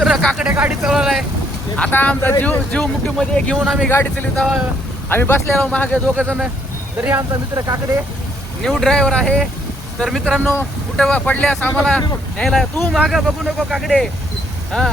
मित्र काकडे गाडी चालवलाय. आता आमचा जीव मुठीमध्ये घेऊन आम्ही गाडी चालवत आहोत. आम्ही बसलेलो मागे 2 जण. तरी आमचा मित्र काकडे न्यू ड्रायव्हर आहे. तर मित्रांनो कुठे पडल्यास आम्हाला न्यायला तू मागे बघू नको काकडे. हा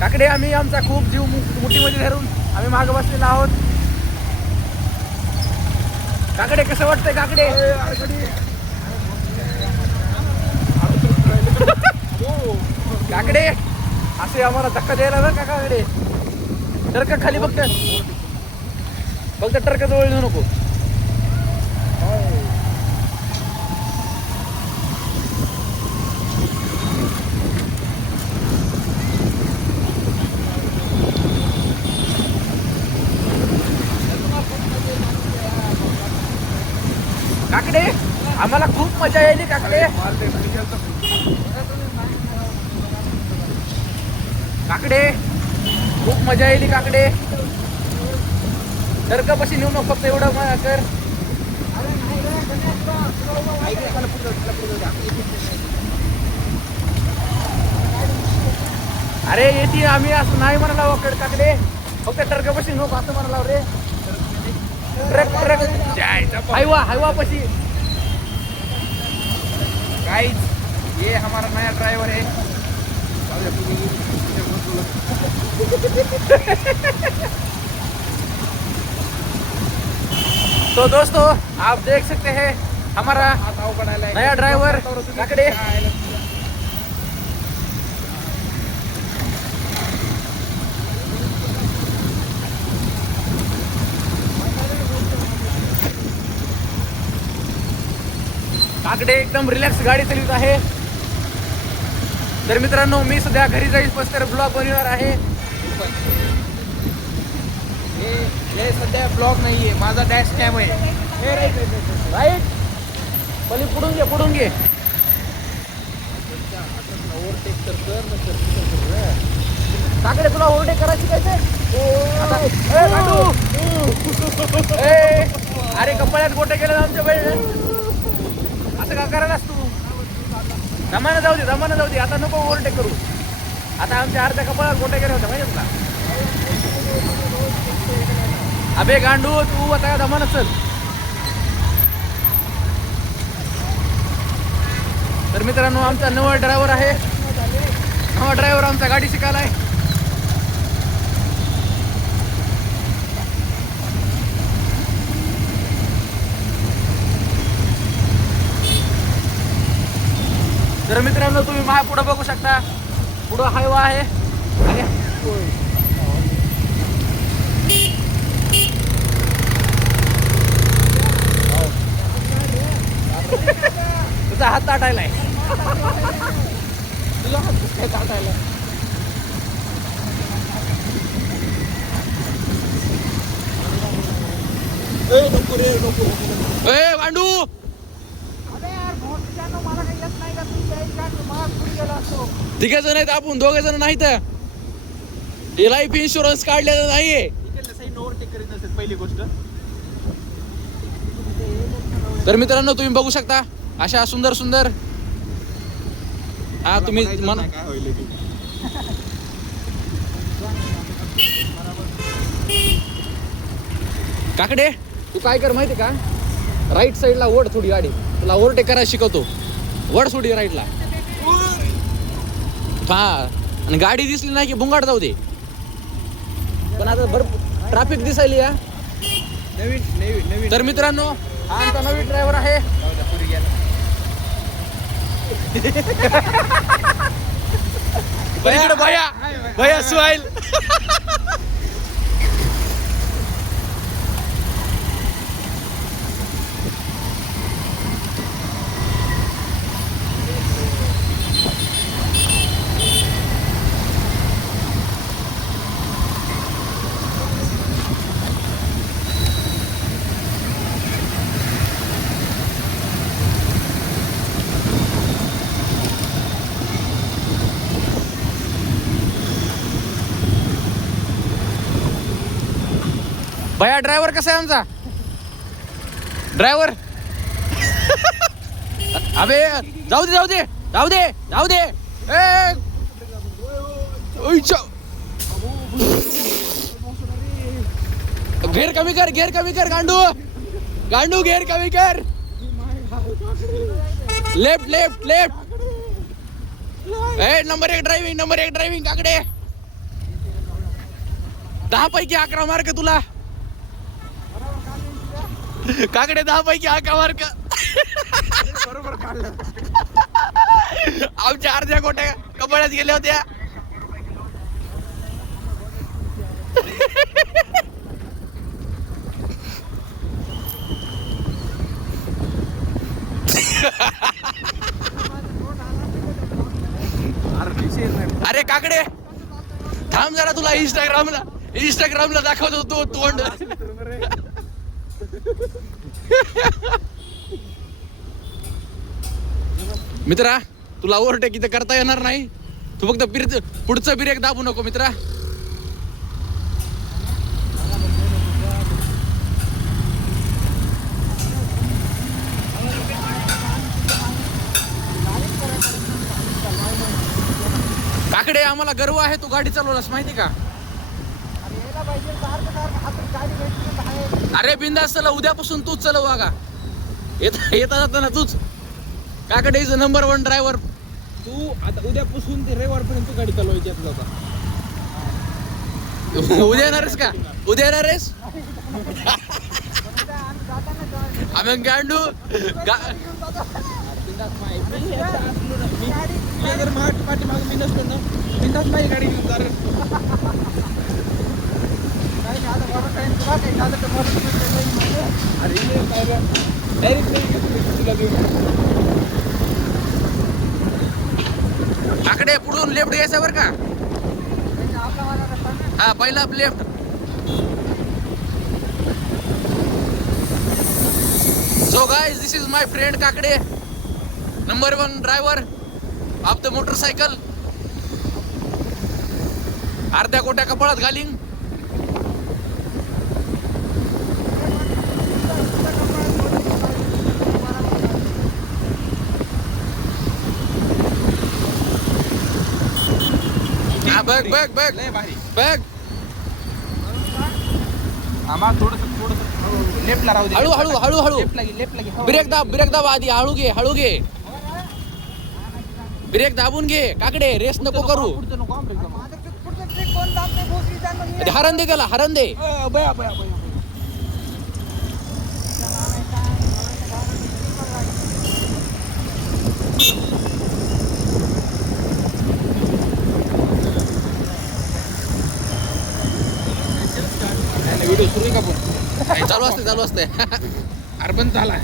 काकडे आम्ही आमचा खूप जीव मुठीमध्ये धरून आम्ही मागे बसलेलो आहोत. काकडे कसं वाटतंय काकडे? काकडे असे आम्हाला धक्का द्यायला बरं का काकडे. टर्क खाली फक्त टर्क जवळ येऊ नको. काकडे आम्हाला खूप मजा यायली काकडे. काकडे खूप मजा यायली काकडे. टर्कपाशी नेऊ नको फक्त एवढं कर. अरे येते आम्ही असं नाही म्हणाला वकड काकडे. फक्त टर्कपाशी नको असं म्हणाला रे. ट्रक हायवा पशी. गाइस ये हमारा नया ड्राइवर है. तो दोस्तों आप देख सकते हैं हमारा नया ड्राइवर काकडे. काकडे एकदम रिलॅक्स गाडी चालवत आहे. तर मित्रांनो मी सध्या घरी जाईल तर ब्लॉग बनवणार आहे. हे सध्या ब्लॉग नाहीये माझा डॅश कॅम आहे. राईट पली पुढून घे. काकडे तुला ओव्हरटेक करायची काय ते? अरे कपड्यात गोटे केलं आमच्या बाई. असं का करायलास तू? दमानं जाऊ दे आता नको ओव्हरटेक करू. आता आमच्या अर्ध्या कपाळात गोटे केले होते माहिती तुला. अबे गांडू तू आता दमानं चल. तर मित्रांनो आमचा नवा ड्रायव्हर आहे. नवा ड्रायव्हर आमचा गाडी शिकायलाय. तर मित्रांनो तुम्ही माझ्या पुढे बघू शकता. पुढं हायवा आहे. तुझा हात ताटायलाय. तुझा हात काय ताटायला? नको गांडू. तिघ जण आहेत आपण 2 जण नाहीत. लाईफ इन्शुरन्स काढलेला नाहीये. पहिली गोष्ट. तर मित्रांनो तुम्ही बघू शकता अशा सुंदर हा तुम्ही काकडे तू काय कर माहिती का? राईट साईडला ओढ थोडी गाडी. तुला ओव्हरटेक करायला शिकवतो. वड सोडी राईटला. हा आणि गाडी दिसली नाही की भुंगाट जाऊ दे. पण आता भरपूर ट्रॅफिक दिसायली या. नवीन. तर मित्रांनो हा आमचा नवीन ड्रायव्हर आहे. भैया सुहाईल. भैया ड्रायव्हर कसा आहे आमचा ड्रायव्हर? अबे जाऊ दे. ए उईच्या. घेर कमी कर, घेर कमी कर गांडू. गांडू घेर कमी कर. Left left left. Number 1 driving, number 1 driving Kakade. 10 पैकी 11 मार्क तुला काकडे. 10 पैकी 11 मार्क. बरोबर काढलं. आमच्या अर्ध्या गोट्या कपड्यात गेल्या होत्या. अरे काकडे थांब जरा, तुला इंस्टाग्रामला दाखवतो तो तोंड. मित्रा तुला ओव्हरटेक इथं करता येणार नाही. तू फक्त पुढचं ब्रेक दाबू नको मित्रा. काकडे आम्हाला गर्व आहे तू गाडी चालवलास माहिती का. अरे बिंदास चला, उद्यापासून तूच चालव का. येता जाताना तूच. Kakade is number 1 driver. तू आता उद्यापासून ते रविवारपर्यंत गाडी चालवायची आपल्याला. उद्या येणारेस का. उद्या येणारेस. आम्ही गांडू पाठीमाग मी नसतो ना, बिंदास माझी गाडी घेऊन जा रे. अरे आकडे पुढून लेफ्ट घ्यायचा बरं का. हा पहिला left. So guys this is my friend Kakade, number 1 driver of the motorcycle. अर्ध्या कोट्या कपाळात घालीन. हा बघ बघ बघ लय भारी. बघ. आम्हाला थोडस लेफ्टला राहू दे. हळू हळू हळू हळू. लेफ्टला घे. ब्रेक दाब आधी. हळू घे हळू घे. ब्रेक दाबून घे काकडे. रेस नको करू. पुढचं नको ब्रेक. हरण दे त्याला, हरण दे. बया बया बया. व्हिडिओ सुरू का पण चालू असते. अर्बन झाला.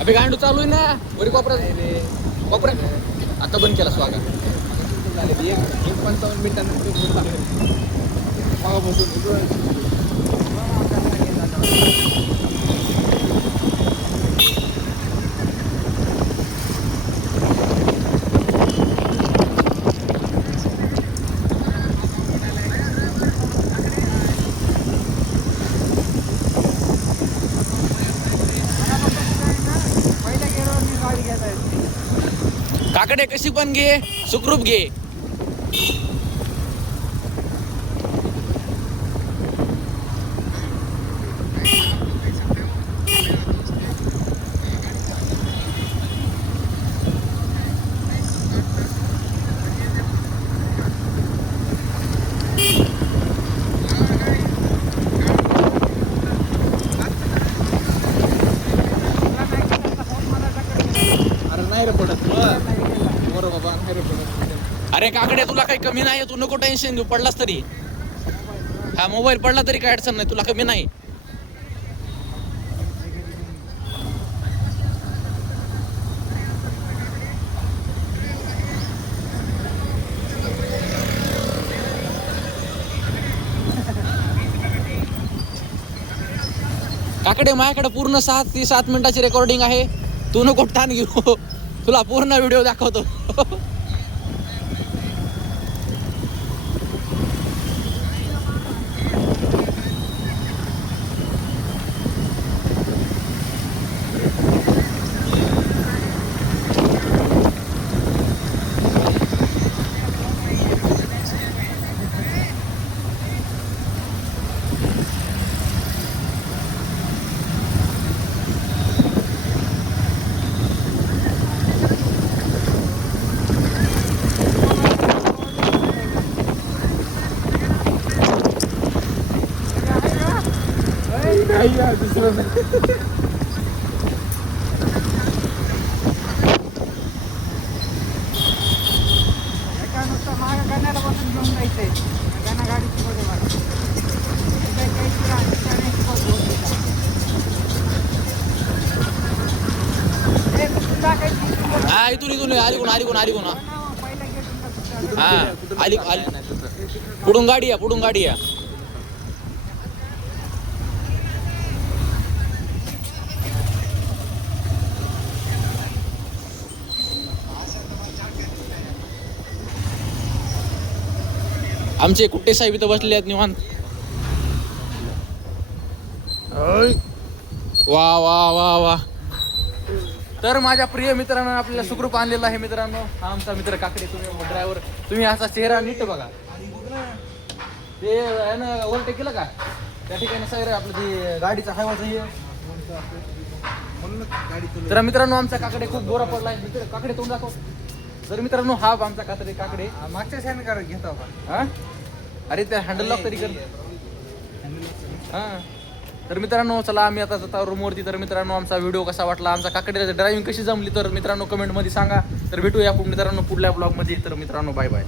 अभि गांडू चालू आहे ना वरी कोपऱ्यात. आता बंद केला स्वागत. 55 मिनिटांनंतर काकडे कशी पण घे, सुखरूप घे. अरे काकडे तुला काही कमी नाही, तू नको टेन्शन घेऊ. पडलास तरी हा मोबाईल पडला तरी काय अडचण नाही, तुला कमी नाही. काकडे माझ्याकडे पूर्ण 6 ते 7 मिनिटाची रेकॉर्डिंग आहे. तू नको ताण घेऊ, तुला पूर्ण व्हिडिओ दाखवतो. या दुसरं नाही. एका नुसतं मागं गाण्याला बसून घेऊन जायचंय गाणं गाडीची मध्ये मागे हा इथून आली हा आली पुढून गाडी या आमचे कुट्टे साहेब इथं बसले आहेत निवांत. वा वा वा वा. तर माझ्या प्रिय मित्रांनो आपल्याला सुखरूप आणलेला आहे मित्रांनो. हा आमचा मित्र काकडे. तुम्ही ड्रायव्हर तुम्ही असा चेहरा नीट बघा. ते यानं ओव्हरटेक केलं का त्या ठिकाणी सगळं आपलं ते गाडीचा हायवाचं हे. तर मित्रांनो आमचा काकडे खूप गोरा पडलाय. मित्र काकडे तोंड दाखव. तर मित्रांनो हा आमचा काकडे मागच्या साईडने करा घेता का? हा अरे त्या हँडल लॉक तरी कर. हा तर मित्रांनो चला आम्ही आता जातो रूमवरती. तर मित्रांनो आमचा व्हिडिओ कसा वाटला, आमचा काकडे ड्रायव्हिंग कशी जमली तर मित्रांनो कमेंटमध्ये सांगा. तर भेटूया मित्रांनो पुढल्या ब्लॉगमध्ये. तर मित्रांनो बाय बाय.